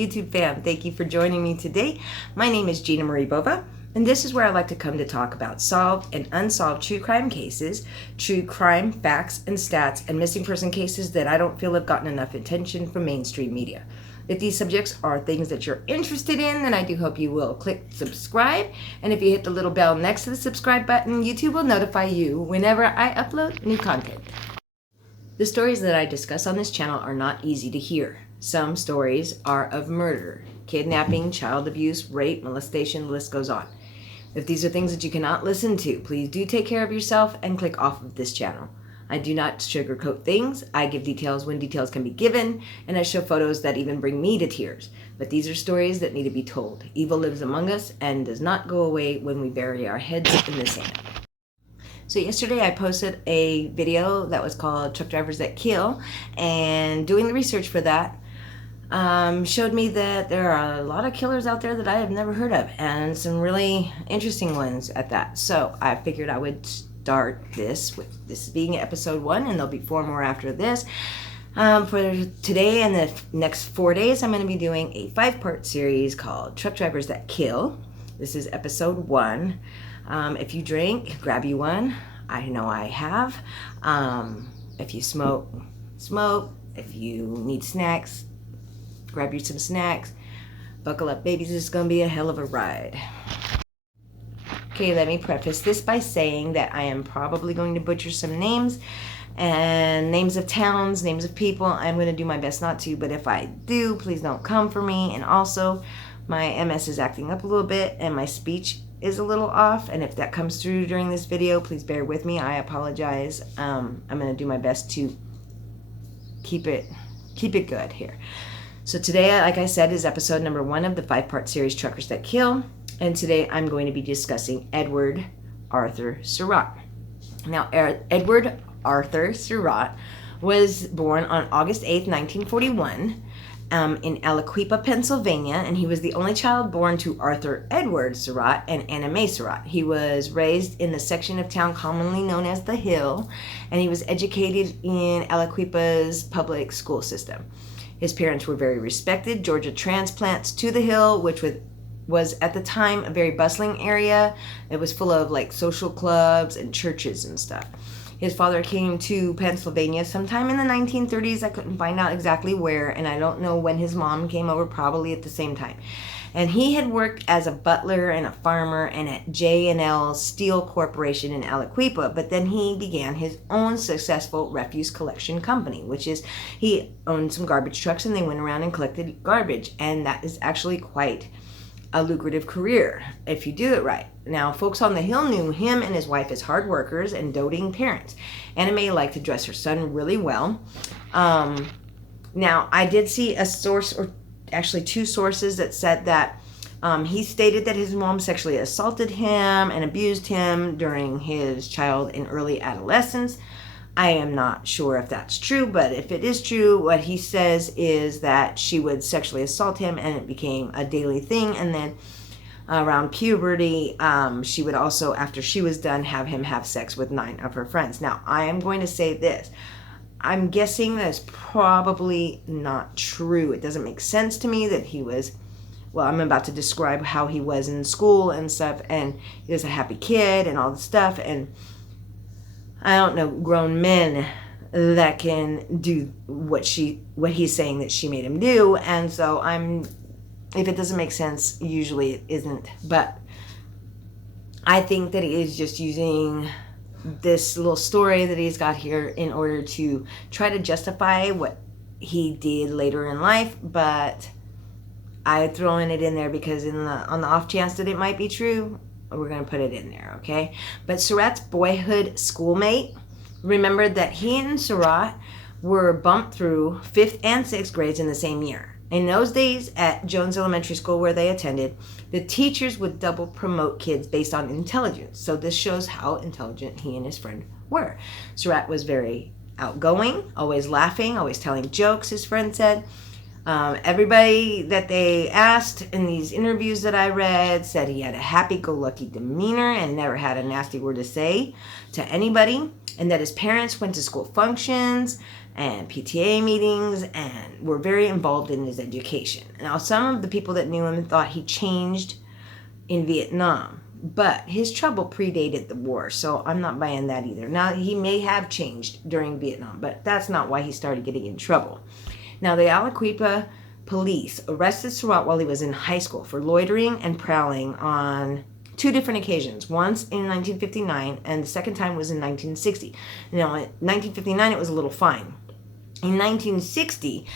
YouTube fam. Thank you for joining me today. My name is Gina Marie Bova, and this is where I like to come to talk about solved and unsolved true crime cases, true crime facts and stats, and missing person cases that I don't feel have gotten enough attention from mainstream media. If these subjects are things that you're interested in, then I do hope you will click subscribe. And if you hit the little bell next to the subscribe button, YouTube will notify you whenever I upload new content. The stories that I discuss on this channel are not easy to hear. Some stories are of murder, kidnapping, child abuse, rape, molestation, the list goes on. If these are things that you cannot listen to, please do take care of yourself and click off of this channel. I do not sugarcoat things. I give details when details can be given, and I show photos that even bring me to tears. But these are stories that need to be told. Evil lives among us and does not go away when we bury our heads in the sand. So yesterday I posted a video that was called Truck Drivers That Kill, and doing the research for that showed me that there are a lot of killers out there that I have never heard of, and some really interesting ones at that. So I figured I would start this with this being episode 1, and there'll be 4 more after this. For today and the next 4 days, I'm going to be doing a 5-part series called Truck Drivers That Kill. This is episode 1. If you drink, grab you one. I know I have. If you smoke. If you need snacks, grab you some snacks. Buckle up, babies. This is going to be a hell of a ride. Okay, let me preface this by saying that I am probably going to butcher some names and names of towns, names of people. I'm going to do my best not to, but if I do, please don't come for me. And also, my MS is acting up a little bit and my speech is a little off, and if that comes through during this video, please bear with me. I apologize. I'm going to do my best to keep it good here. So today, like I said, is episode number 1 of the 5-part series Truckers That Kill. And today I'm going to be discussing Edward Arthur Surratt. Now, Edward Arthur Surratt was born on August 8th, 1941 in Aliquippa, Pennsylvania, and he was the only child born to Arthur Edward Surratt and Anna Mae Surratt. He was raised in the section of town commonly known as the Hill, and he was educated in Aliquippa's public school system. His parents were very respected Georgia transplants to the Hill, which was at the time a very bustling area. It was full of like social clubs and churches and stuff. His father came to Pennsylvania sometime in the 1930s. I couldn't find out exactly where, and I don't know when his mom came over, probably at the same time. And he had worked as a butler and a farmer and at J&L Steel Corporation in Aliquippa, but then he began his own successful refuse collection company, which is he owned some garbage trucks and they went around and collected garbage, and that is actually quite a lucrative career if you do it right. Now, folks on the Hill knew him and his wife as hard workers and doting parents. Anna Mae liked to dress her son really well. Now, I did see a source, or actually 2 sources, that said that he stated that his mom sexually assaulted him and abused him during his child and early adolescence. I am not sure if that's true, but if it is true, what he says is that she would sexually assault him and it became a daily thing. And then around puberty, she would also, after she was done, have him have sex with 9 of her friends. Now, I am going to say this. I'm guessing that's probably not true. It doesn't make sense to me that he was, well, I'm about to describe how he was in school and stuff, and he was a happy kid and all this stuff, and I don't know grown men that can do what he's saying that she made him do. And so if it doesn't make sense, usually it isn't. But I think that he is just using this little story that he's got here in order to try to justify what he did later in life. But I throwing it in there because on the off chance that it might be true, we're going to put it in there, okay? But Surratt's boyhood schoolmate remembered that he and Surratt were bumped through 5th and 6th grades in the same year. In those days at Jones Elementary School where they attended, the teachers would double promote kids based on intelligence. So this shows how intelligent he and his friend were. Surratt was very outgoing, always laughing, always telling jokes, his friend said. Everybody that they asked in these interviews that I read said he had a happy-go-lucky demeanor and never had a nasty word to say to anybody, and that his parents went to school functions, and PTA meetings, and were very involved in his education. Now, some of the people that knew him thought he changed in Vietnam, but his trouble predated the war, so I'm not buying that either. Now, he may have changed during Vietnam, but that's not why he started getting in trouble. Now, the Aliquippa police arrested Surratt while he was in high school for loitering and prowling on 2 different occasions. Once in 1959, and the second time was in 1960. Now, in 1959, it was a little fine. In 1960,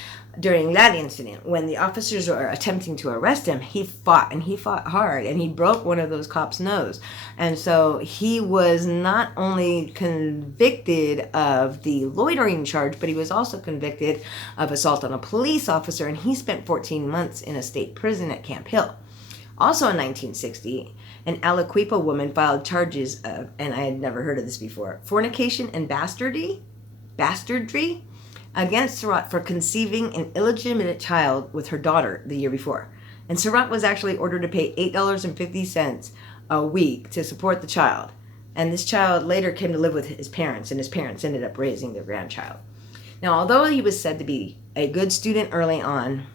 during that incident, when the officers were attempting to arrest him, he fought, and he fought hard, and he broke one of those cops' nose. And so he was not only convicted of the loitering charge, but he was also convicted of assault on a police officer, and he spent 14 months in a state prison at Camp Hill. Also in 1960, an Aliquippa woman filed charges of, and I had never heard of this before, fornication and bastardry against Surratt for conceiving an illegitimate child with her daughter the year before. And Surratt was actually ordered to pay $8.50 a week to support the child. And this child later came to live with his parents, and his parents ended up raising their grandchild. Now, although he was said to be a good student early on,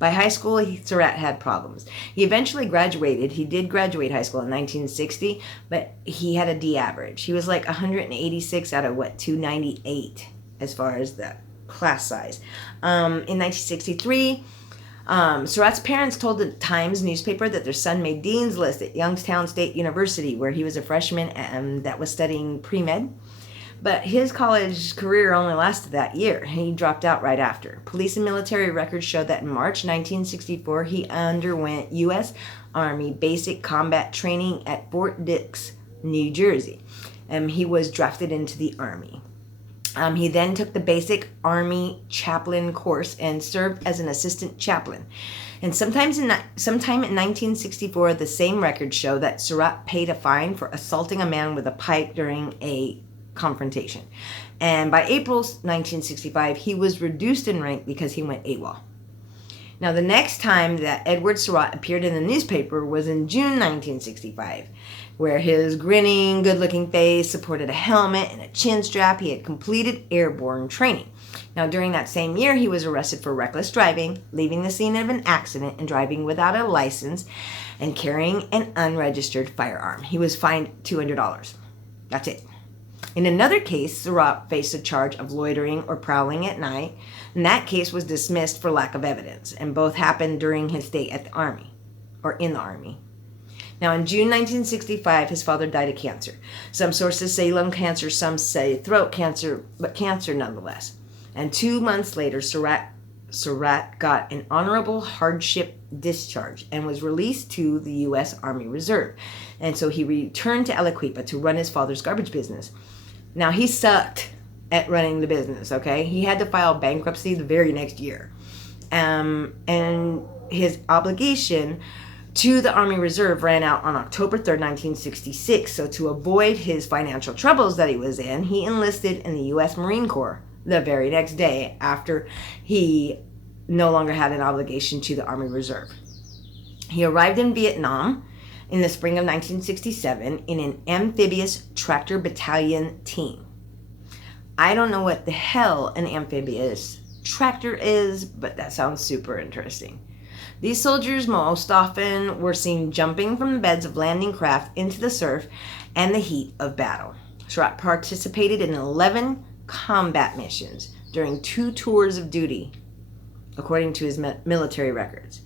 by high school, Surratt had problems. He eventually graduated. He did graduate high school in 1960, but he had a D average. He was like 186 out of, 298 as far as the class size. In 1963, Surratt's parents told the Times newspaper that their son made Dean's List at Youngstown State University, where he was a freshman and that was studying pre-med. But his college career only lasted that year. He dropped out right after. Police and military records show that in March 1964, he underwent U.S. Army basic combat training at Fort Dix, New Jersey. He was drafted into the Army. He then took the basic Army chaplain course and served as an assistant chaplain. And sometime in 1964, the same records show that Surratt paid a fine for assaulting a man with a pipe during a confrontation. And by April 1965, he was reduced in rank because he went AWOL. Now, the next time that Edward Surratt appeared in the newspaper was in June 1965, where his grinning, good-looking face supported a helmet and a chin strap. He had completed airborne training. Now, during that same year, he was arrested for reckless driving, leaving the scene of an accident, and driving without a license, and carrying an unregistered firearm. He was fined $200. That's it. In another case, Surratt faced a charge of loitering or prowling at night, and that case was dismissed for lack of evidence, and both happened during his stay at the Army, or in the Army. Now, in June 1965, his father died of cancer. Some sources say lung cancer, some say throat cancer, but cancer nonetheless. And 2 months later, Surratt got an honorable hardship discharge and was released to the U.S. Army Reserve. And so he returned to Aliquippa to run his father's garbage business. Now, he sucked at running the business, okay? He had to file bankruptcy the very next year. And his obligation to the Army Reserve ran out on October 3rd, 1966. So to avoid his financial troubles that he was in, he enlisted in the U.S. Marine Corps the very next day after he no longer had an obligation to the Army Reserve. He arrived in Vietnam in the spring of 1967 in an amphibious tractor battalion team. I don't know what the hell an amphibious tractor is, but that sounds super interesting. These soldiers most often were seen jumping from the beds of landing craft into the surf and the heat of battle. Surratt participated in 11 combat missions during 2 tours of duty, according to his military records.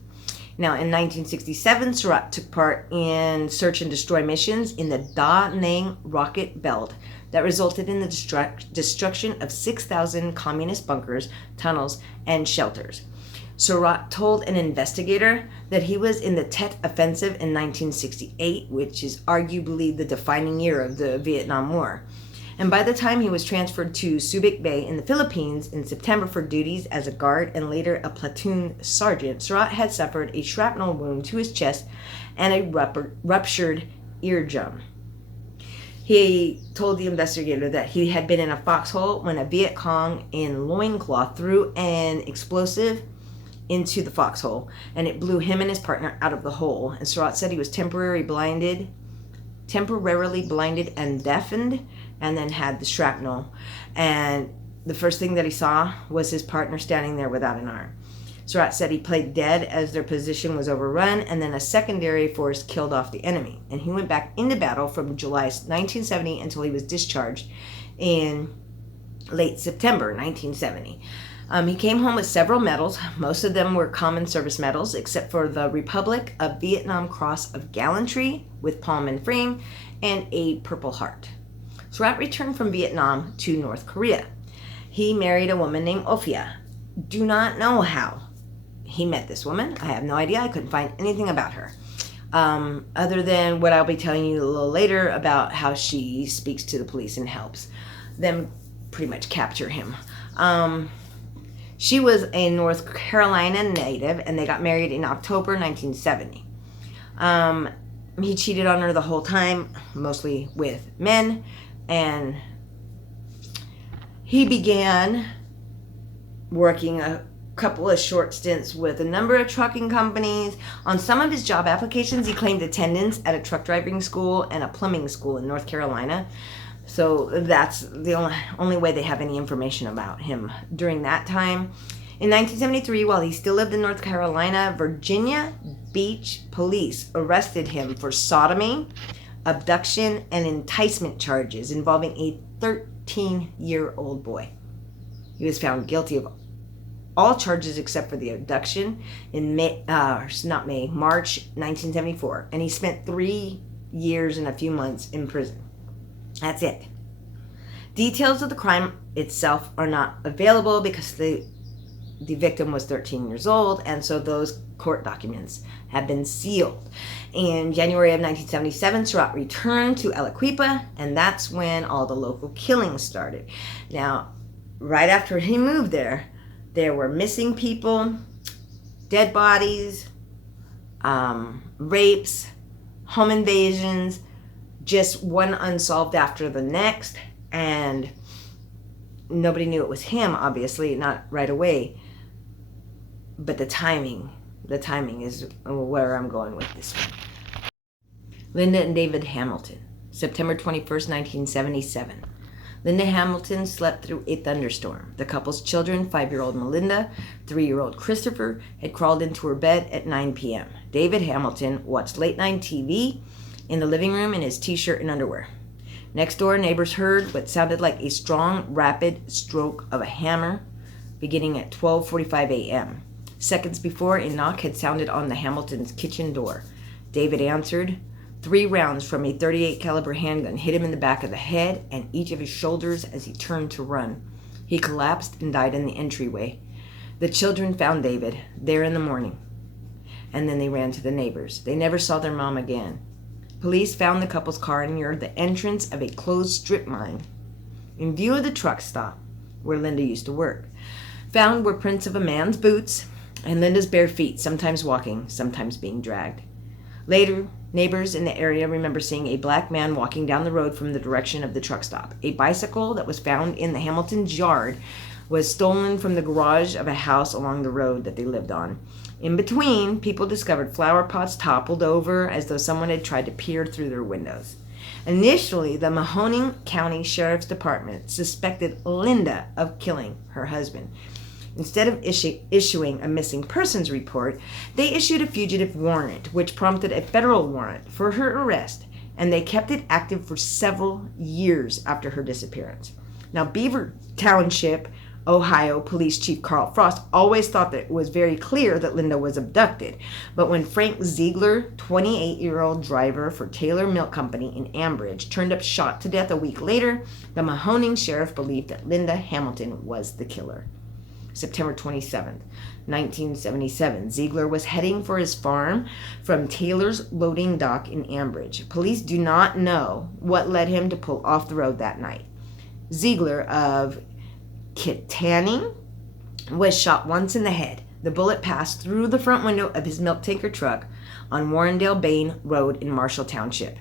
Now, in 1967, Surratt took part in search and destroy missions in the Da Nang rocket belt that resulted in the destruction of 6,000 communist bunkers, tunnels, and shelters. Surratt told an investigator that he was in the Tet Offensive in 1968, which is arguably the defining year of the Vietnam War. And by the time he was transferred to Subic Bay in the Philippines in September for duties as a guard and later a platoon sergeant, Surratt had suffered a shrapnel wound to his chest and a ruptured eardrum. He told the investigator that he had been in a foxhole when a Viet Cong in loincloth threw an explosive into the foxhole, and it blew him and his partner out of the hole. And Surratt said he was temporarily blinded and deafened, and then had the shrapnel. And the first thing that he saw was his partner standing there without an arm. Surratt said he played dead as their position was overrun, and then a secondary force killed off the enemy. And he went back into battle from July 1970 until he was discharged in late September 1970. He came home with several medals. Most of them were common service medals, except for the Republic of Vietnam Cross of Gallantry with palm and frame and a Purple Heart. Surratt returned from Vietnam to North Korea. He married a woman named Ophia. Do not know how he met this woman. I have no idea. I couldn't find anything about her. Other than what I'll be telling you a little later about how she speaks to the police and helps them pretty much capture him. She was a North Carolina native, and they got married in October 1970. He cheated on her the whole time, mostly with men, and he began working a couple of short stints with a number of trucking companies. On some of his job applications, he claimed attendance at a truck driving school and a plumbing school in North Carolina. So that's the only way they have any information about him during that time. In 1973, while he still lived in North Carolina, Virginia Beach police arrested him for sodomy, abduction, and enticement charges involving a 13-year-old boy. He was found guilty of all charges except for the abduction in March 1974, and he spent 3 years and a few months in prison. That's it. Details of the crime itself are not available because the victim was 13 years old, and so those court documents have been sealed. In January of 1977, Surratt returned to Aliquippa, and that's when all the local killings started. Now, right after he moved there were missing people, dead bodies, rapes, home invasions, just one unsolved after the next, and nobody knew it was him, obviously, not right away. But the timing is where I'm going with this one. Linda and David Hamilton, September 21st, 1977. Linda Hamilton slept through a thunderstorm. The couple's children, 5-year-old Melinda, 3-year-old Christopher, had crawled into her bed at 9 p.m. David Hamilton watched late-night TV in the living room in his t-shirt and underwear. Next door, neighbors heard what sounded like a strong, rapid stroke of a hammer beginning at 12:45 a.m. Seconds before, a knock had sounded on the Hamiltons' kitchen door. David answered. 3 rounds from a .38 caliber handgun hit him in the back of the head and each of his shoulders as he turned to run. He collapsed and died in the entryway. The children found David there in the morning, and then they ran to the neighbors. They never saw their mom again. Police found the couple's car near the entrance of a closed strip mine in view of the truck stop where Linda used to work. Found were prints of a man's boots and Linda's bare feet, sometimes walking, sometimes being dragged. Later, neighbors in the area remember seeing a black man walking down the road from the direction of the truck stop. A bicycle that was found in the Hamilton's yard was stolen from the garage of a house along the road that they lived on. In between, people discovered flower pots toppled over as though someone had tried to peer through their windows. Initially, the Mahoning County Sheriff's Department suspected Linda of killing her husband. Instead of issuing a missing persons report, they issued a fugitive warrant, which prompted a federal warrant for her arrest, and they kept it active for several years after her disappearance. Now, Beaver Township, Ohio Police Chief Carl Frost always thought that it was very clear that Linda was abducted, but when Frank Ziegler, 28-year-old driver for Taylor Milk Company in Ambridge, turned up shot to death a week later, the Mahoning sheriff believed that Linda Hamilton was the killer. September 27th, 1977. Ziegler was heading for his farm from Taylor's loading dock in Ambridge. Police do not know what led him to pull off the road that night. Ziegler of Kittanning was shot once in the head. The bullet passed through the front window of his milk tanker truck on Warrendale Bain Road in Marshall Township.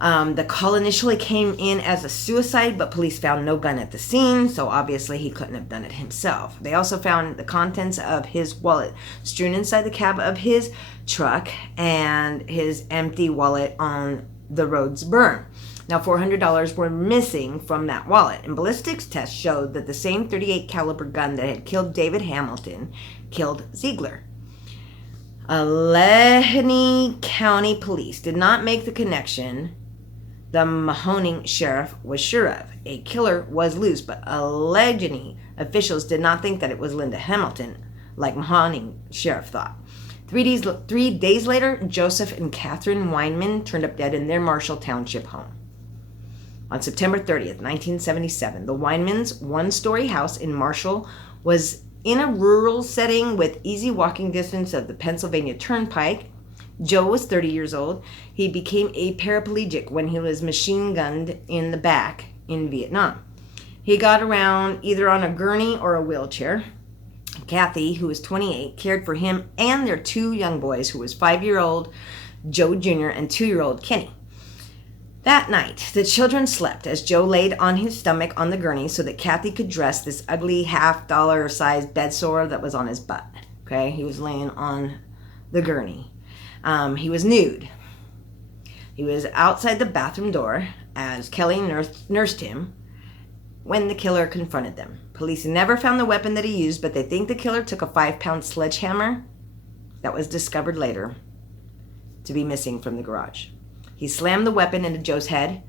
The call initially came in as a suicide, but police found no gun at the scene, so obviously he couldn't have done it himself. They also found the contents of his wallet strewn inside the cab of his truck and his empty wallet on the road's berm. Now, $400 were missing from that wallet, and ballistics tests showed that the same .38 caliber gun that had killed David Hamilton killed Ziegler. Allegheny County Police did not make the connection the Mahoning sheriff was sure of. A killer was loose, but Allegheny officials did not think that it was Linda Hamilton, like Mahoning sheriff thought. 3 days later, Joseph and Catherine Weinman turned up dead in their Marshall Township home. On September 30th, 1977, the Weinmans' one-story house in Marshall was in a rural setting with easy walking distance of the Pennsylvania Turnpike. Joe was 30 years old. He became a paraplegic when he was machine gunned in the back in Vietnam. He got around either on a gurney or a wheelchair. Kathy, who was 28, cared for him and their 2 young boys, who was 5-year-old Joe Jr. and 2-year-old Kenny. That night, the children slept as Joe laid on his stomach on the gurney so that Kathy could dress this ugly $50 bed sore that was on his butt. Okay, he was laying on the gurney. He was nude. He was outside the bathroom door as Kelly nursed him when the killer confronted them. Police never found the weapon that he used, but they think the killer took a 5-pound sledgehammer that was discovered later to be missing from the garage. He slammed the weapon into Joe's head,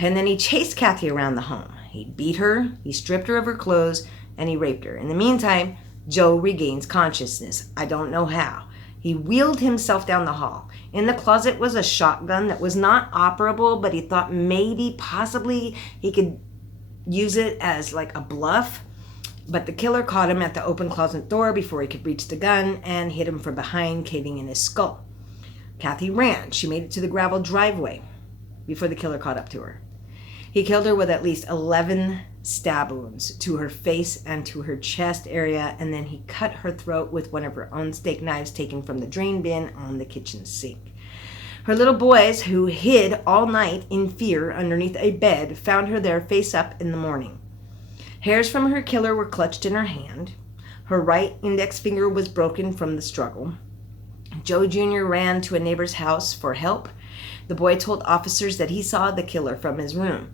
and then he chased Kathy around the home. He beat her, he stripped her of her clothes, and he raped her. In the meantime, Joe regains consciousness. I don't know how. He wheeled himself down the hall. In the closet was a shotgun that was not operable, but he thought maybe, possibly, he could use it as like a bluff. But the killer caught him at the open closet door before he could reach the gun and hit him from behind, caving in his skull. Kathy ran. She made it to the gravel driveway before the killer caught up to her. He killed her with at least 11 stab wounds to her face and to her chest area, and then he cut her throat with one of her own steak knives taken from the drain bin on the kitchen sink. Her little boys, who hid all night in fear underneath a bed, found her there face up in the morning. Hairs from her killer were clutched in her hand. Her right index finger was broken from the struggle. Joe Jr. ran to a neighbor's house for help. The boy told officers that he saw the killer from his room.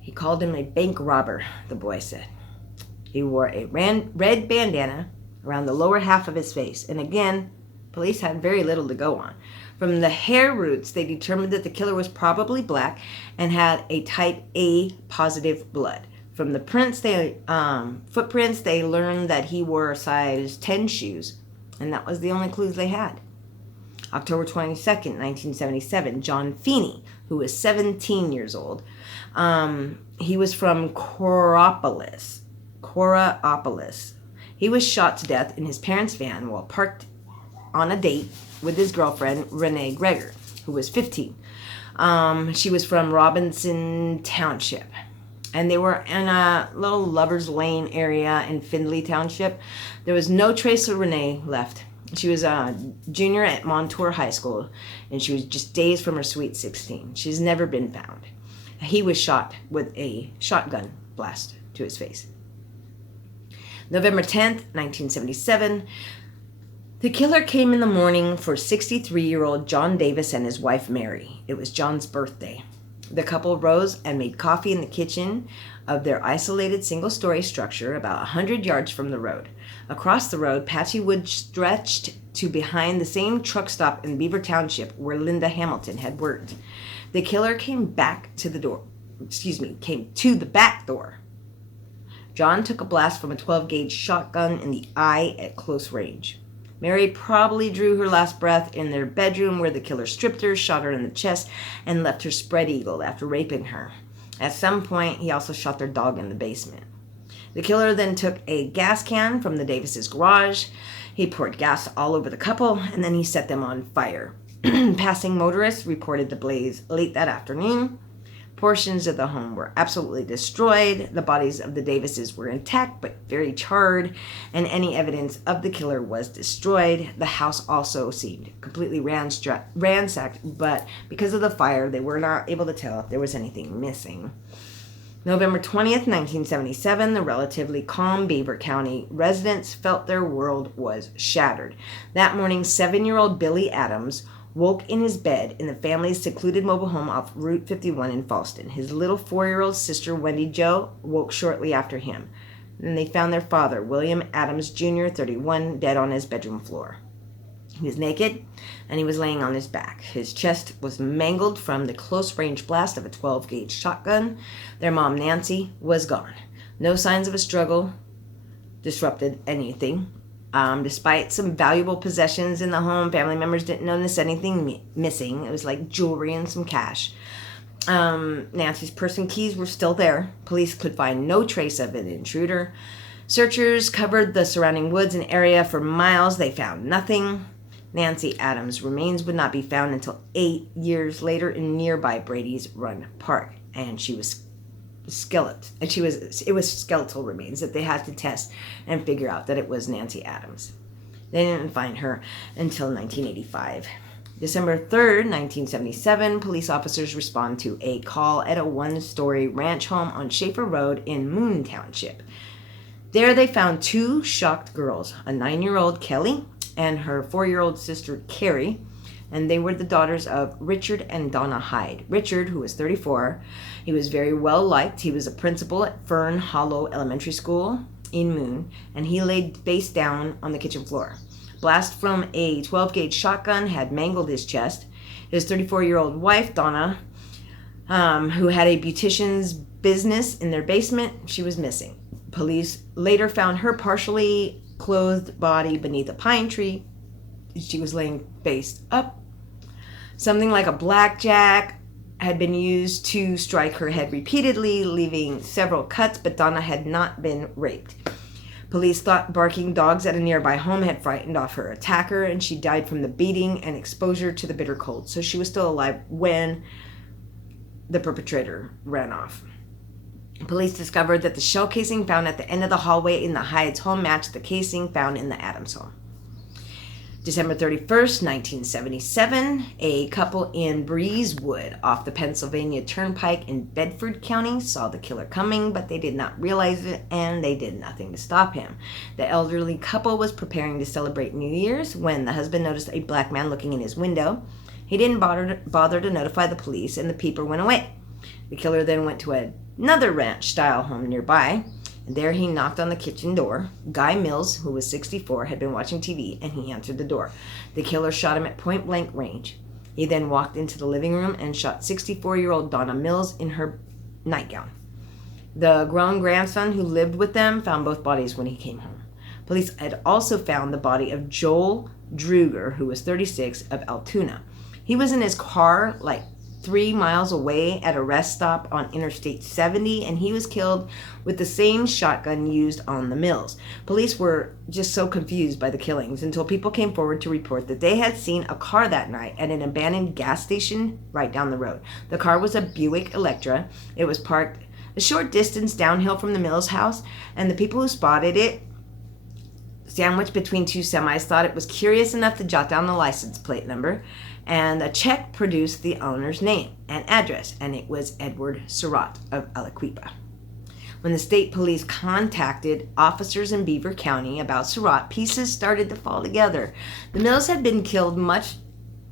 He called him a bank robber, the boy said. He wore a red bandana around the lower half of his face. And again, police had very little to go on. From the hair roots, they determined that the killer was probably black and had a type A positive blood. From the footprints, they learned that he wore a size 10 shoes, and that was the only clues they had. October 22nd, 1977, John Feeney, who was 17 years old, he was from Coraopolis. He was shot to death in his parents' van while parked on a date with his girlfriend, Renee Greger, who was 15. She was from Robinson Township. And they were in a little Lover's Lane area in Findlay Township. There was no trace of Renee left. She was a junior at Montour High School, and she was just days from her sweet 16. She's never been found. He was shot with a shotgun blast to his face. November 10th, 1977, the killer came in the morning for 63-year-old John Davis and his wife Mary. It was John's birthday. The couple rose and made coffee in the kitchen of their isolated single-story structure about 100 yards from the road. Across the road, patchy woods stretched to behind the same truck stop in Beaver Township where Linda Hamilton had worked. The killer came to the back door. John took a blast from a 12-gauge shotgun in the eye at close range. Mary probably drew her last breath in their bedroom where the killer stripped her, shot her in the chest, and left her spread-eagled after raping her. At some point, he also shot their dog in the basement. The killer then took a gas can from the Davises' garage. He poured gas all over the couple, and then he set them on fire. Passing motorists reported the blaze late that afternoon. Portions of the home were absolutely destroyed. The bodies of the Davises were intact but very charred, and any evidence of the killer was destroyed. The house also seemed completely ransacked, but because of the fire, they were not able to tell if there was anything missing. November 20th, 1977, the relatively calm Beaver County residents felt their world was shattered. That morning, 7-year-old Billy Adams woke in his bed in the family's secluded mobile home off Route 51 in Falston. His little 4-year-old sister, Wendy Jo, woke shortly after him. Then they found their father, William Adams Jr., 31, dead on his bedroom floor. He was naked, and he was laying on his back. His chest was mangled from the close-range blast of a 12-gauge shotgun. Their mom, Nancy, was gone. No signs of a struggle disrupted anything. Despite some valuable possessions in the home, family members didn't notice anything missing. It was like jewelry and some cash. Nancy's purse and keys were still there. Police could find no trace of an intruder. Searchers covered the surrounding woods and area for miles. They found nothing. Nancy Adams' remains would not be found until 8 years later in nearby Brady's Run Park, and she was it was skeletal remains that they had to test and figure out that it was Nancy Adams. They didn't find her until 1985. December 3rd, 1977, police officers respond to a call at a one-story ranch home on Schaefer Road in Moon Township. There they found 2 shocked girls, a 9-year-old Kelly and her 4-year-old sister Carrie, and they were the daughters of Richard and Donna Hyde. Richard, who was 34, he was very well liked. He was a principal at Fern Hollow Elementary School in Moon, and he laid face down on the kitchen floor. Blast from a 12-gauge shotgun had mangled his chest. His 34-year-old wife, Donna, who had a beautician's business in their basement, she was missing. Police later found her partially clothed body beneath a pine tree. She was laying face up. Something like a blackjack had been used to strike her head repeatedly, leaving several cuts, but Donna had not been raped. Police thought barking dogs at a nearby home had frightened off her attacker, and she died from the beating and exposure to the bitter cold. So she was still alive when the perpetrator ran off. Police discovered that the shell casing found at the end of the hallway in the Hyde's home matched the casing found in the Adams home. December 31st, 1977, a couple in Breezewood off the Pennsylvania Turnpike in Bedford County saw the killer coming, but they did not realize it, and they did nothing to stop him. The elderly couple was preparing to celebrate New Year's when the husband noticed a black man looking in his window. He didn't bother to notify the police, and the peeper went away. The killer then went to another ranch-style home nearby, and there he knocked on the kitchen door. Guy Mills, who was 64, had been watching TV, and he answered the door. The killer shot him at point-blank range. He then walked into the living room and shot 64-year-old Donna Mills in her nightgown. The grown grandson who lived with them found both bodies when he came home. Police had also found the body of Joel Druger, who was 36, of Altoona. He was in his car like 3 miles away at a rest stop on Interstate 70, and he was killed with the same shotgun used on the Mills. Police were just so confused by the killings until people came forward to report that they had seen a car that night at an abandoned gas station right down the road. The car was a Buick Electra. It was parked a short distance downhill from the Mills house, and the people who spotted it sandwiched between 2 semis thought it was curious enough to jot down the license plate number, and a check produced the owner's name and address, and it was Arthur Surratt of Aliquippa. When the state police contacted officers in Beaver County about Surratt, pieces started to fall together. The Mills had been killed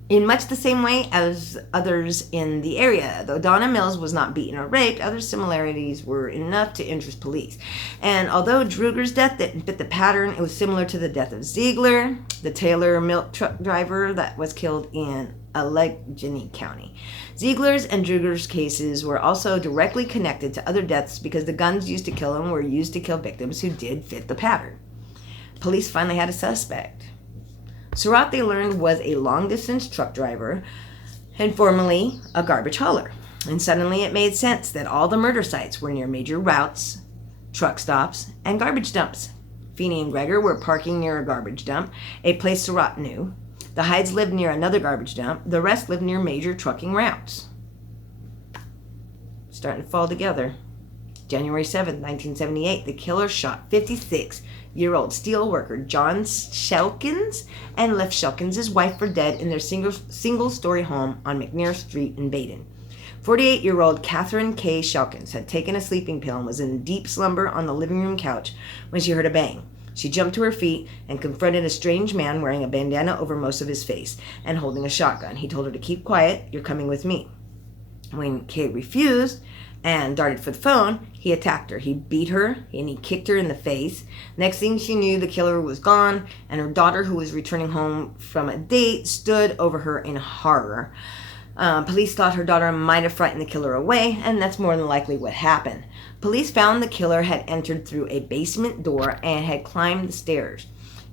in much the same way as others in the area. Though Donna Mills was not beaten or raped, other similarities were enough to interest police. And although Druger's death didn't fit the pattern, it was similar to the death of Ziegler, the Taylor milk truck driver that was killed in Allegheny County. Ziegler's and Druger's cases were also directly connected to other deaths because the guns used to kill them were used to kill victims who did fit the pattern. Police finally had a suspect. Surratt, they learned, was a long-distance truck driver and formerly a garbage hauler. And suddenly it made sense that all the murder sites were near major routes, truck stops, and garbage dumps. Feeney and Gregor were parking near a garbage dump, a place Surratt knew. The Hydes lived near another garbage dump. The rest lived near major trucking routes. Starting to fall together. January 7th, 1978, the killer shot 56-year-old steel worker John Shelkins and left Shelkins' wife for dead in their single-story home on McNair Street in Baden. 48-year-old Catherine K. Shelkins had taken a sleeping pill and was in deep slumber on the living room couch when she heard a bang. She jumped to her feet and confronted a strange man wearing a bandana over most of his face and holding a shotgun. He told her to keep quiet. You're coming with me. When Kay refused and darted for the phone, he attacked her. He beat her and he kicked her in the face. Next thing she knew, the killer was gone, and her daughter, who was returning home from a date, stood over her in horror. Police thought her daughter might have frightened the killer away, and that's more than likely what happened. Police found the killer had entered through a basement door and had climbed the stairs.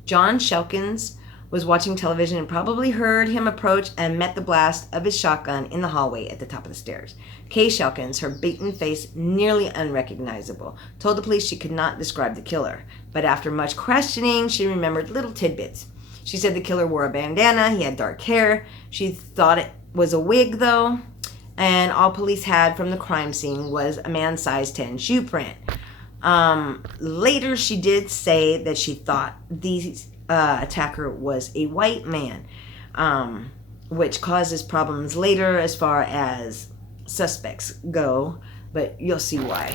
John Shelkins was watching television and probably heard him approach and met the blast of his shotgun in the hallway at the top of the stairs. Kay Shelkins, her beaten face nearly unrecognizable, told the police she could not describe the killer. But after much questioning, she remembered little tidbits. She said the killer wore a bandana, he had dark hair. She thought it was a wig, though, and all police had from the crime scene was a man's size 10 shoe print. Later, she did say that she thought the attacker was a white man, which causes problems later as far as suspects go, but you'll see why.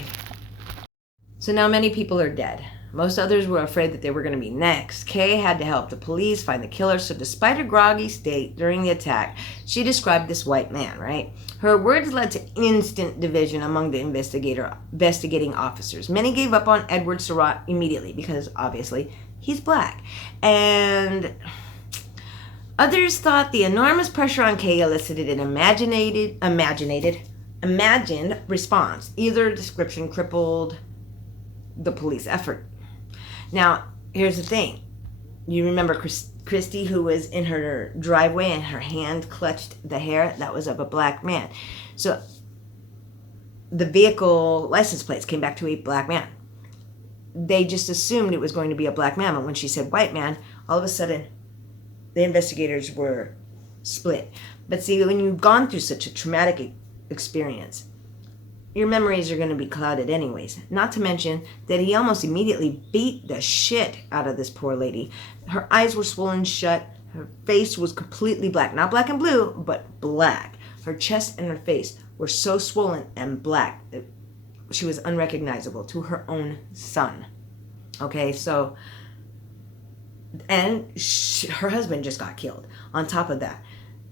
So now many people are dead. Most others were afraid that they were going to be next. Kay had to help the police find the killer, so despite her groggy state during the attack, she described this white man, right? Her words led to instant division among the investigating officers. Many gave up on Edward Surratt immediately because, obviously, he's black. And others thought the enormous pressure on Kay elicited an imagined response. Either description crippled the police effort. Now, here's the thing. You remember Christy, who was in her driveway and her hand clutched the hair? That was of a black man. So the vehicle license plates came back to a black man. They just assumed it was going to be a black man, but when she said white man, all of a sudden the investigators were split. But see, when you've gone through such a traumatic experience, your memories are going to be clouded anyways. Not to mention that he almost immediately beat the shit out of this poor lady. Her eyes were swollen shut. Her face was completely black. Not black and blue, but black. Her chest and her face were so swollen and black that she was unrecognizable to her own son. Okay, so... And her husband just got killed on top of that.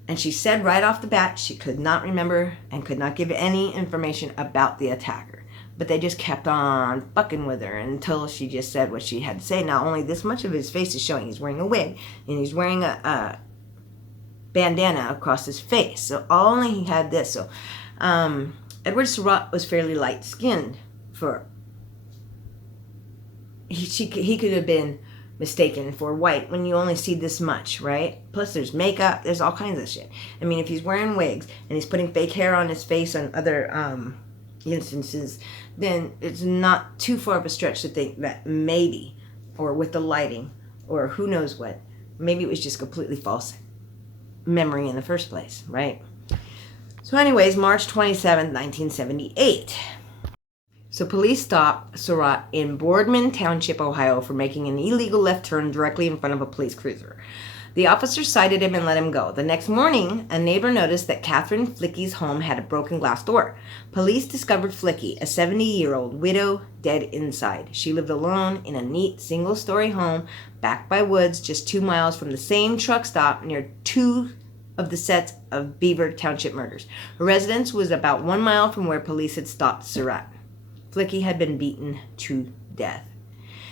And she said right off the bat she could not remember and could not give any information about the attacker. But they just kept on fucking with her until she just said what she had to say. Now, only this much of his face is showing. He's wearing a wig and he's wearing a bandana across his face. So only he had this. So Edward Surratt was fairly light-skinned for... He could have been mistaken for white when you only see this much, right? Plus there's makeup, there's all kinds of shit. I mean, if he's wearing wigs and he's putting fake hair on his face on other instances, then it's not too far of a stretch to think that maybe, or with the lighting, or who knows what, maybe it was just completely false memory in the first place, right? So anyways, March 27th, 1978. So police stopped Surratt in Boardman Township, Ohio, for making an illegal left turn directly in front of a police cruiser. The officer cited him and let him go. The next morning, a neighbor noticed that Catherine Flicky's home had a broken glass door. Police discovered Flicky, a 70-year-old widow, dead inside. She lived alone in a neat single-story home backed by woods just 2 miles from the same truck stop near 2 of the sets of Beaver Township murders. Her residence was about 1 mile from where police had stopped Surratt. Flicky had been beaten to death.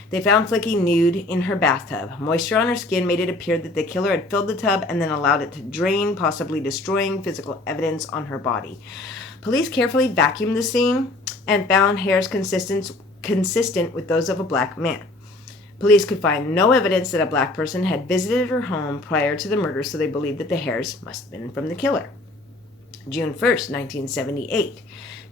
They found Flicky nude in her bathtub. Moisture on her skin made it appear that the killer had filled the tub and then allowed it to drain, possibly destroying physical evidence on her body. Police carefully vacuumed the scene and found hairs consistent with those of a black man. Police could find no evidence that a black person had visited her home prior to the murder, so they believed that the hairs must have been from the killer. June 1st, 1978.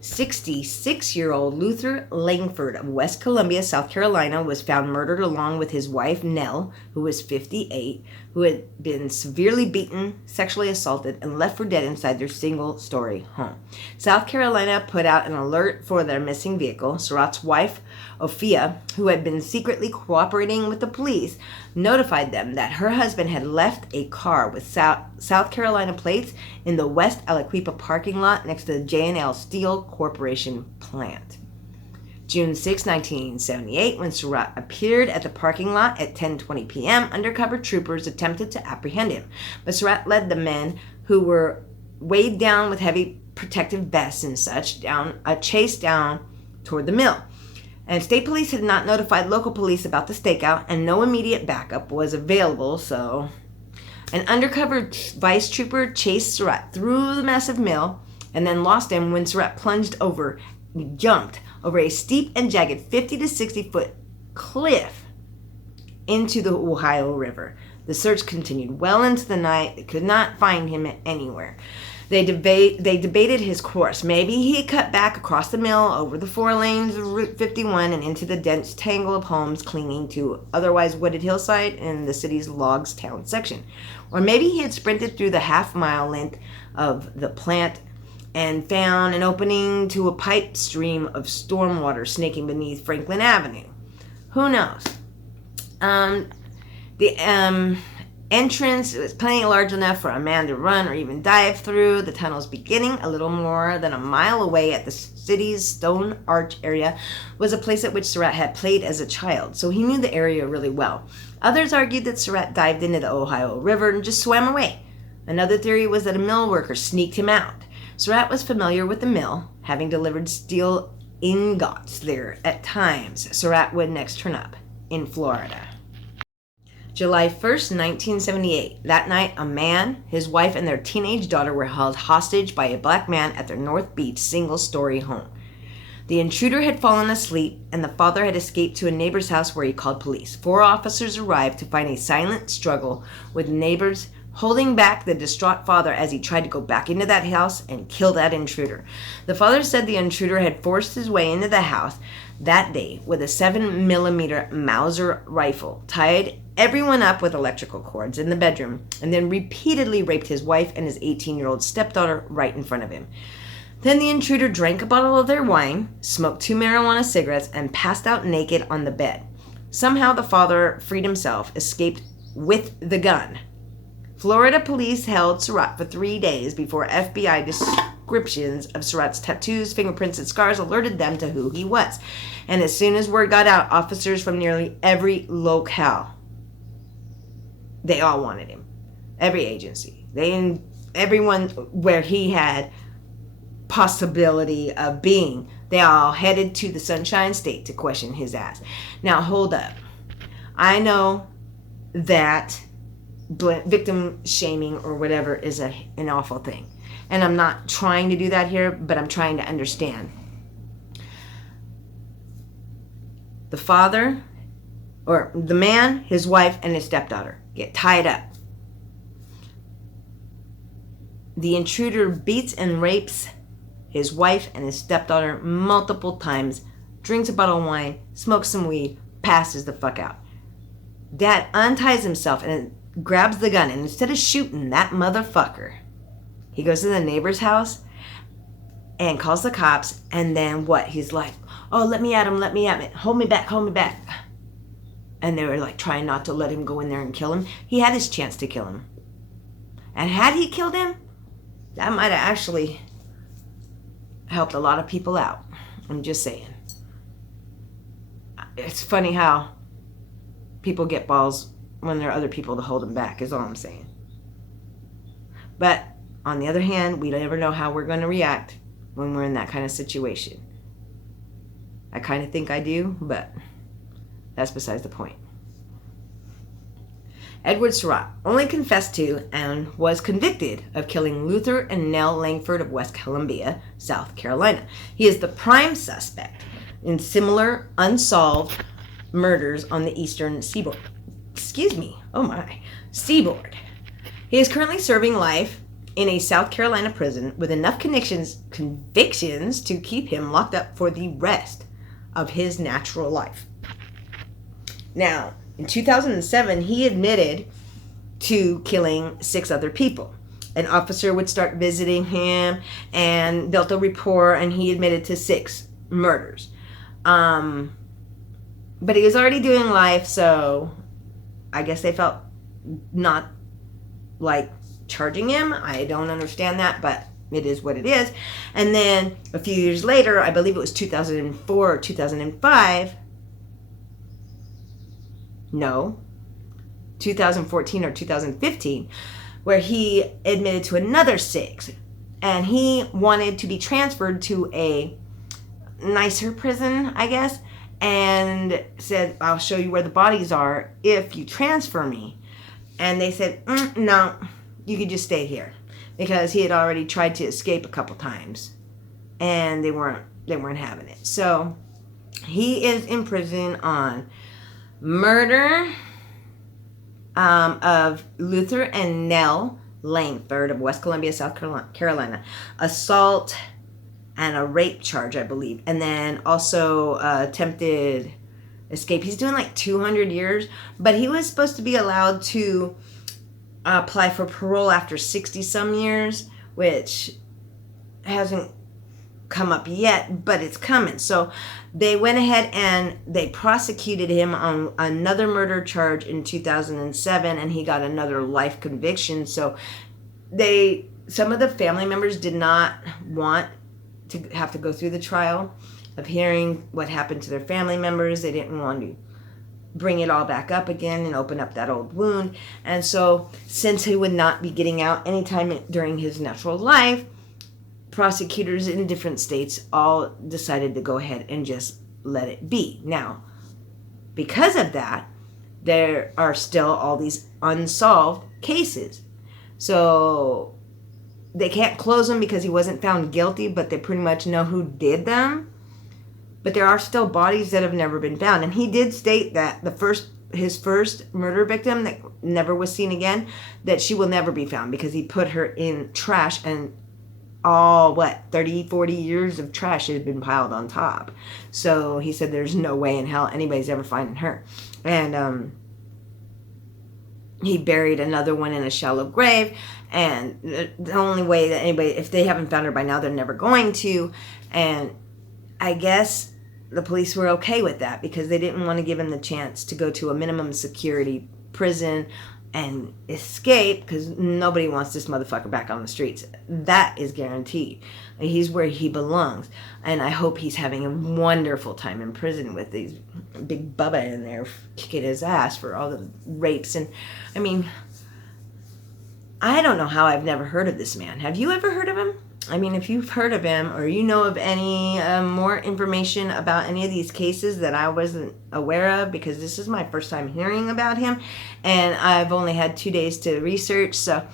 66-year-old Luther Langford of West Columbia, South Carolina, was found murdered along with his wife, Nell, who was 58, who had been severely beaten, sexually assaulted, and left for dead inside their single-story home. South Carolina put out an alert for their missing vehicle. Surratt's wife, Ophia, who had been secretly cooperating with the police, notified them that her husband had left a car with South Carolina plates in the West Aliquippa parking lot next to the J&L Steel Corporation plant. June 6, 1978, when Surratt appeared at the parking lot at 10:20 p.m., undercover troopers attempted to apprehend him, but Surratt led the men, who were weighed down with heavy protective vests and such, down a chase down toward the mill. And state police had not notified local police about the stakeout, and no immediate backup was available, so an undercover vice trooper chased Surratt through the massive mill and then lost him when Surratt jumped over a steep and jagged 50 to 60 foot cliff into the Ohio River. The search continued well into the night. They could not find him anywhere. They debated his course. Maybe he cut back across the mill over the 4 lanes of Route 51 and into the dense tangle of homes clinging to otherwise wooded hillside in the city's Logs Town section. Or maybe he had sprinted through the half-mile length of the plant and found an opening to a pipe stream of stormwater snaking beneath Franklin Avenue. Who knows? The entrance was plenty large enough for a man to run or even dive through. The tunnels beginning a little more than a mile away at the city's Stone Arch area was a place at which Surratt had played as a child, so he knew the area really well. Others argued that Surratt dived into the Ohio River and just swam away. Another theory was that a mill worker sneaked him out. Surratt was familiar with the mill, having delivered steel ingots there at times. Surratt would next turn up in Florida. July 1st, 1978. That night, a man, his wife, and their teenage daughter were held hostage by a black man at their North Beach single-story home. The intruder had fallen asleep, and the father had escaped to a neighbor's house where he called police. 4 officers arrived to find a silent struggle with neighbors holding back the distraught father as he tried to go back into that house and kill that intruder. The father said the intruder had forced his way into the house that day with a 7mm Mauser rifle, tied everyone up with electrical cords in the bedroom, and then repeatedly raped his wife and his 18-year-old stepdaughter right in front of him. Then the intruder drank a bottle of their wine, smoked 2 marijuana cigarettes, and passed out naked on the bed. Somehow the father freed himself, escaped with the gun. Florida police held Surratt for 3 days before FBI descriptions of Surratt's tattoos, fingerprints, and scars alerted them to who he was. And as soon as word got out, officers from nearly every locale, they all wanted him. Every agency. Everyone where he had possibility of being, they all headed to the Sunshine State to question his ass. Now, hold up. I know that victim shaming or whatever is an awful thing. And I'm not trying to do that here, but I'm trying to understand. The father, or the man, his wife, and his stepdaughter get tied up. The intruder beats and rapes his wife and his stepdaughter multiple times, drinks a bottle of wine, smokes some weed, passes the fuck out. Dad unties himself and grabs the gun, and instead of shooting that motherfucker, he goes to the neighbor's house and calls the cops, and then what? He's like, oh, let me at him, hold me back. And they were like trying not to let him go in there and kill him. He had his chance to kill him. And had he killed him, that might have actually helped a lot of people out. I'm just saying. It's funny how people get balls when there are other people to hold them back, is all I'm saying. But on the other hand, we never know how we're going to react when we're in that kind of situation. I kind of think I do, but that's besides the point. Edward Surratt only confessed to and was convicted of killing Luther and Nell Langford of West Columbia, South Carolina. He is the prime suspect in similar unsolved murders on the eastern seaboard. Seaboard. He is currently serving life in a South Carolina prison with enough convictions to keep him locked up for the rest of his natural life. Now, in 2007, he admitted to killing 6 other people. An officer would start visiting him and built a rapport, and he admitted to 6 murders. But he was already doing life, so I guess they felt not like charging him. I don't understand that, but it is what it is. And then a few years later, I believe it was 2004 or 2005. No, 2014 or 2015, where he admitted to another 6. And he wanted to be transferred to a nicer prison, I guess, and said, I'll show you where the bodies are if you transfer me. And they said, no, you could just stay here, because he had already tried to escape a couple times and they weren't having it. So he is in prison on murder of Luther and Nell Langford of West Columbia, South Carolina, assault and a rape charge, I believe, and then also attempted escape. He's doing like 200 years, but he was supposed to be allowed to apply for parole after 60 some years, which hasn't come up yet, but it's coming. So they went ahead and they prosecuted him on another murder charge in 2007, and he got another life conviction. So some of the family members did not want to have to go through the trial of hearing what happened to their family members. They didn't want to bring it all back up again and open up that old wound. And so, since he would not be getting out anytime during his natural life, prosecutors in different states all decided to go ahead and just let it be. Now, because of that, there are still all these unsolved cases. So they can't close him because he wasn't found guilty, but they pretty much know who did them. But there are still bodies that have never been found. And he did state that his first murder victim that never was seen again, that she will never be found because he put her in trash, and 30, 40 years of trash had been piled on top. So he said there's no way in hell anybody's ever finding her. And he buried another one in a shallow grave. And the only way that anybody, if they haven't found her by now, they're never going to. And I guess the police were okay with that because they didn't want to give him the chance to go to a minimum security prison and escape, because nobody wants this motherfucker back on the streets. That is guaranteed. He's where he belongs. And I hope he's having a wonderful time in prison with these big bubba in there kicking his ass for all the rapes. And I mean, I don't know how I've never heard of this man. Have you ever heard of him? I mean, if you've heard of him or you know of any more information about any of these cases that I wasn't aware of, because this is my first time hearing about him and I've only had 2 days to research, so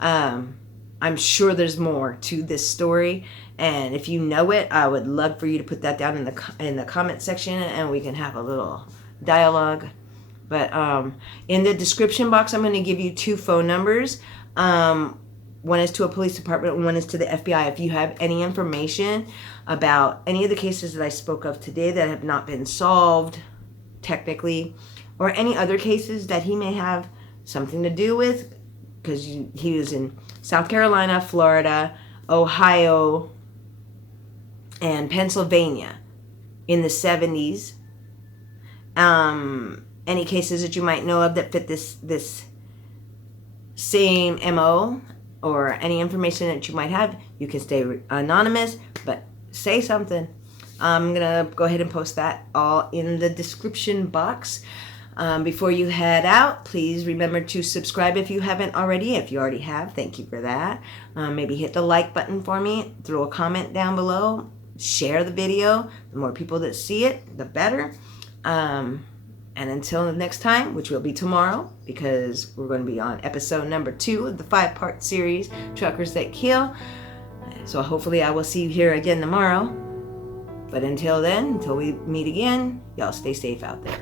I'm sure there's more to this story. And if you know it, I would love for you to put that down in the comment section and we can have a little dialogue. But in the description box, I'm going to give you 2 phone numbers. One is to a police department, one is to the FBI. If you have any information about any of the cases that I spoke of today that have not been solved technically, or any other cases that he may have something to do with, because he was in South Carolina, Florida, Ohio, and Pennsylvania in the 70s. Any cases that you might know of that fit this same MO, or any information that you might have, you can stay anonymous, but say something. I'm going to go ahead and post that all in the description box. Before you head out, please remember to subscribe if you haven't already. If you already have, thank you for that. Maybe hit the like button for me, throw a comment down below, share the video. The more people that see it, the better. And until next time, which will be tomorrow, because we're going to be on episode number 2 of the 5-part series, Truckers That Kill. So hopefully I will see you here again tomorrow. But until then, until we meet again, y'all stay safe out there.